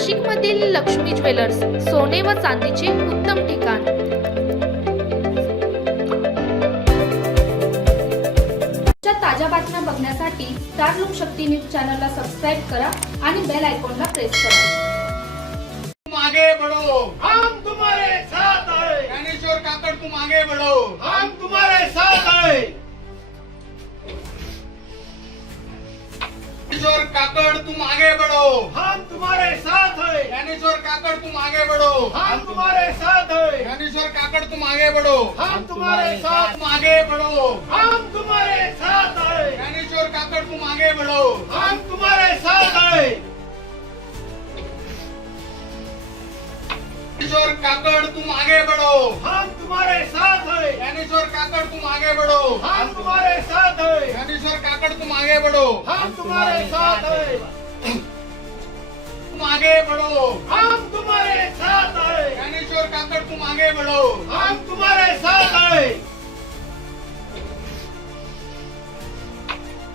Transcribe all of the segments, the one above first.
नाशिकमधील लक्ष्मी ज्वेलर्स, सोने व चांदीचे उत्तम ठिकाण। ताज्या बातम्या बघण्यासाठी स्टार लोकशक्ती न्यूज चॅनलला सबस्क्राइब करा आणि बेल आयकॉनला प्रेस करा। तुम आगे बढ़ो, हम तुम्हारे साथ हैं। ज्ञानेश्वर काकड़ तुम आगे बढ़ो, हम तुम्हारे साथ हैं। ज्ञानेश्वर काकड़ तुम आगे बढ़ो, हम तुम्हारे साथ हैं। ज्ञानेश्वर काकड़ तुम आगे बढ़ो, हम तुम्हारे साथ हैं। ज्ञानेश्वर काकड़ तुम आगे बढ़ो, हम तुम्हारे साथ। तुम आगे बढ़ो, हम तुम्हारे साथ हैं। ज्ञानेश्वर काकड़ तुम आगे बढ़ो, हम तुम्हारे साथ हैं। ज्ञानेश्वर काकड़ तुम आगे बढ़ो, हम तुम्हारे साथ हैं। ज्ञानेश्वर काकड़ तुम आगे बढ़ो, हम तुम्हारे साथ हैं। ज्ञानेश्वर काकड़ तुम आगे बढ़ो, हम तुम्हारे साथ हैं। तुम आगे बढ़ो, हम तुम्हारे साथ हैं। ज्ञानेश्वर काकड़ तुम आगे बढ़ो, हम तुम्हारे साथ हैं।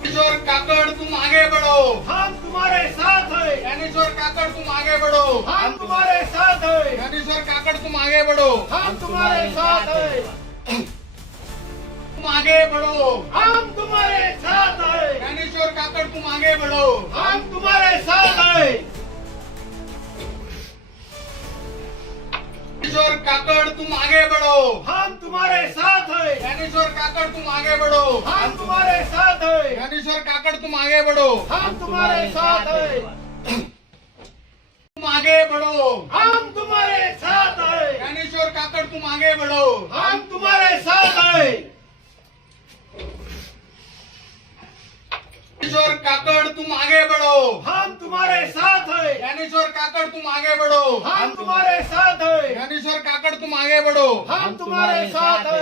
ज्ञानेश्वर काकड़ तुम आगे बढ़ो, हम तुम्हारे साथ हैं। ज्ञानेश्वर काकड़ तुम आगे बढ़ो, हम तुम्हारे साथ हैं। ज्ञानेश्वर काकड़ तुम आगे बढ़ो, हम तुम्हारे साथ हैं। तुम आगे बढ़ो, हम तुम्हारे साथ हैं। ज्ञानेश्वर काकड़ तुम आगे बढ़ो, हम तुम्हारे साथ हैं। ज्ञानेश्वर काकड़ तुम आगे बढ़ो, हम तुम्हारे साथ हैं। ज्ञानेश्वर काकड़ तुम आगे बढ़ो, हम तुम्हारे साथ हैं। ज्ञानेश्वर काकड़ तुम आगे बढ़ो, हम तुम्हारे साथ हैं। तुम आगे बढ़ो, हम तुम्हारे साथ हैं। ज्ञानेश्वर काकड़ तुम आगे बढ़ो, हम तुम्हारे साथ हैं। ज्ञानेश्वर काकड़ तुम आगे बढ़ो, हम तुम्हारे साथ हैं। ज्ञानेश्वर काकड़ तुम आगे बढ़ो, हम तुम्हारे साथ हैं। ज्ञानेश्वर काकड़ तुम आगे बढ़ो, हम तुम्हारे साथ हैं।